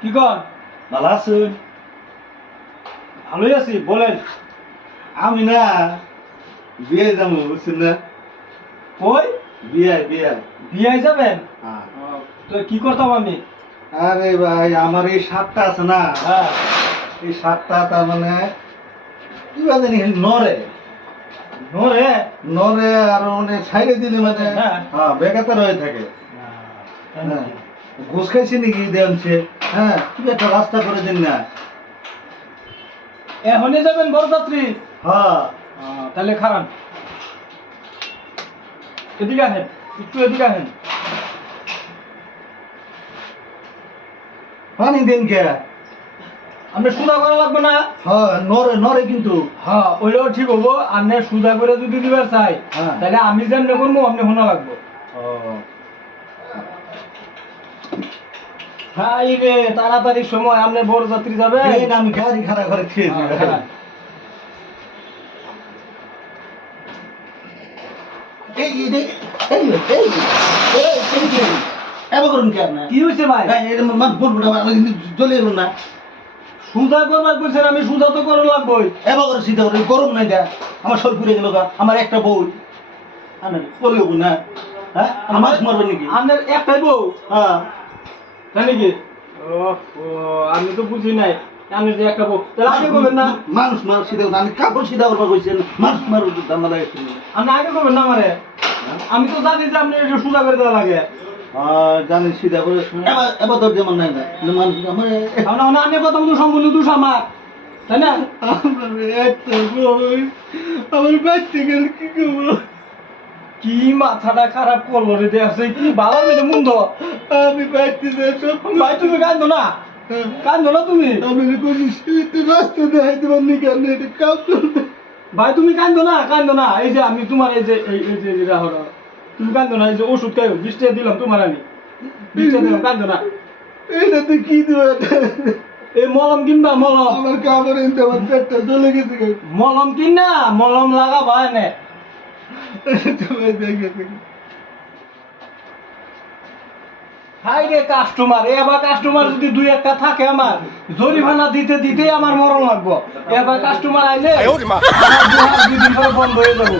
কি কর? ভালো আছেন? ভালোই আছি, বলেন। আমি না বিয়ে যাবো, বুঝছেন না? কই? বিয়ে বিয়ায় যাবেন? হ্যাঁ। তো কি করতাম আমি? আরে ভাই, আমার এই শার্টটা আছে না, হ্যাঁ। এই শার্টটা তার মানে কি জানি নরে নরে? নরে আর মানে ছাইড়ে দিলে মানে হ্যাঁ। হ্যাঁ বেকাতার হয়ে থাকে। হ্যাঁ, ঘুষ খাইছি নাকি দেনছে? হ্যাঁ, তুমি একটা রাস্তা করে দিন না। এখনই যাবেন বরযাত্রী? হ্যাঁ, তাহলে খারান, এদিকে আসেন, একটু এদিকে আসেন। পানি দিন কে? আপনি সুদা করা লাগবে না? হ্যাঁ, নরে নরে কিন্তু। হ্যাঁ, ওইটাও ঠিক হবো। আপনি সুদা করে যদি দিবার চাই, হ্যাঁ। তাহলে আমি যেমনি করবো আপনি শোনা লাগবো। হাই রে, তাড়াতাড়ি সময়, আপনি বরযাত্রী যাবে। এই না, আমি গাড়ি খাড়া করে খেয়েছি। এই এই এই এই এই এই এবার করুন কে আপনি? কি হয়েছে ভাই? এটা মান বলবো না, আমি কিন্তু চলে এলো না। সুদা করবার করছেন, আমি সুদা তো করে লাগবোই। এবার করে সিধা করে গরম নাই যা, আমার শরীর পুড়ে গেল গা, আমার একটা বউ আমি বলে হবো না। হ্যাঁ, আমার মারবে নাকি? আপনার একটাই বউ? হ্যাঁ, তাই নাকি? আমি তো বুঝি নাই আমি যে একটা বউ, তাহলে আগে করবেন না? মানুষ মার সিধা করে, আমি কাপড় সিধা করবা কইছেন, মানুষ মার দান্দা লাগাইছেন। আপনি আগে করবেন না আমারে? আমি তো জানি যে আপনি এটা সুদা করে দেওয়া লাগে। জানি সিধা করে এবার এবার তোর যেমন নাই না মানুষ আমার কারণ আপনি কথা মতো সম্পূর্ণ দোষ আমার, তাই না? আমার বাচ্চা গেল কি করবো? কি মাথাটা খারাপ করলো রে, দেখছে কি ভালো মেয়ে মন্দ। আমি বাচ্চা সব ভাই তুমি কান্দো না, কান্দো না তুমি। আমি রাস্তা দেখাইতে পারিনি কেন, এটা কাজ করতে। ভাই তুমি কান্দো না, কান্দো না। এই যে আমি তোমার এই যে রাহো রাহো, তুমি কান্দো না। এই যে ওষুধ খাই, 20 টাকা দিলাম তোমার, আমি 20 টাকা দিলাম, কান্দো না। এটা তো কি দেবে? এই মলম কিনবা, মলম। আমার কাপড় এনতে আমার পেটটা চলে গেছে। মলম কিন না, মলম লাগাবা এনে। হাই রে কাস্টমার, এবার কাস্টমার যদি দুই একটা থাকে আমার জরিমানা দিতে দিতেই আমার মরণ লাগবো। এবার কাস্টমার আইলে আমার দুই হাত দুই দিন পরে বন্ধ হয়ে যাবো।